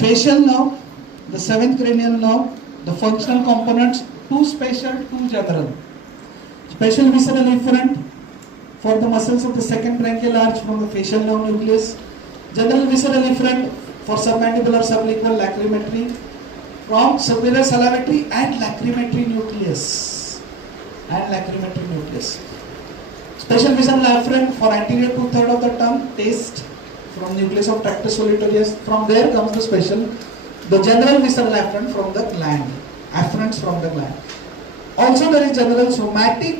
Facial nerve, the seventh cranial nerve, the functional components, two special, two general. Special visceral efferent for the muscles of the second branchial arch from the facial nerve nucleus. General visceral efferent for submandibular, sublingual, lacrimetal from superior salivatory and lacrimatory nucleus. Special visceral efferent for anterior 2/3 of the tongue, taste from nucleus of tractus solitarius. From there comes the special, the general visceral afferent from the gland, afferents from the gland. Also there is general somatic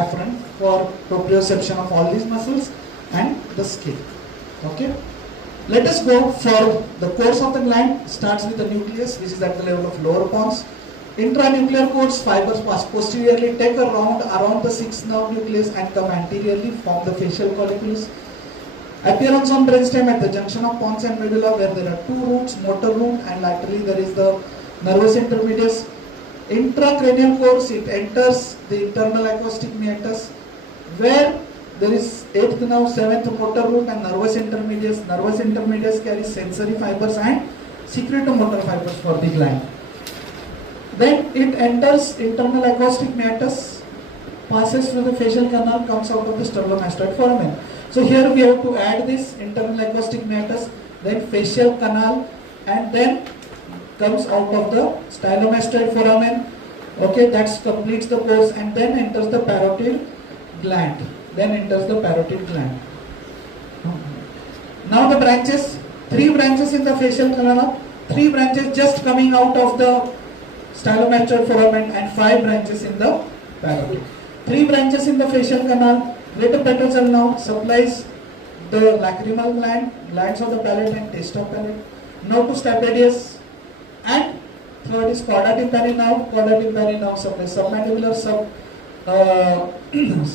afferent for proprioception of all these muscles and the skin. Okay. Let us go for the course of the gland. Starts with the nucleus, which is at the level of lower pons. Intranuclear course, fibers pass posteriorly, take a round around the sixth nerve nucleus and come anteriorly, form the facial colliculus. Appearance on brainstem at the junction of pons and medulla, where there are two roots, motor root, and laterally there is the nervus intermedius. Intracranial course, it enters the internal acoustic meatus, where there is 8th nerve, 7th motor root, and nervus intermedius. Nervus intermedius carries sensory fibers and secretomotor fibers for the gland. Then it enters internal acoustic meatus, passes through the facial canal, comes out of the sternomastoid foramen. So here we have to add this internal acoustic meatus, then facial canal, and then comes out of the stylomastoid foramen. Okay, that completes the course, and then enters the parotid gland. Now the branches, 3 branches in the facial canal, 3 branches just coming out of the stylomastoid foramen, and 5 branches in the parotid. 3 branches in the facial canal. Greater petal cell now supplies the lacrimal gland, glands of the palate and taste of palate. Now to stapedius, and third is chorda tympani now. Chorda tympani now supplies submandibular,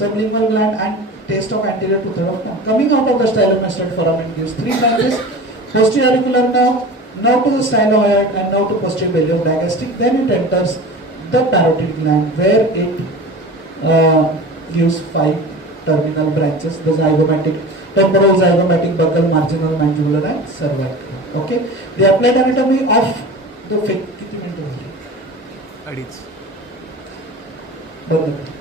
sublingual gland and taste of anterior 2/3 of tongue. Coming out of the stylomastoid foramen gives 3 branches. Posterior auricular nerve, now to the styloid, and now to posterior ballium digastric. Then it enters the parotid gland, where it gives 5 terminal branches, the zygomatic, temporal, zygomatic, buccal, marginal, mandibular and cervical. Okay. The applied anatomy of the किती मिनिटं झाली? 2.5.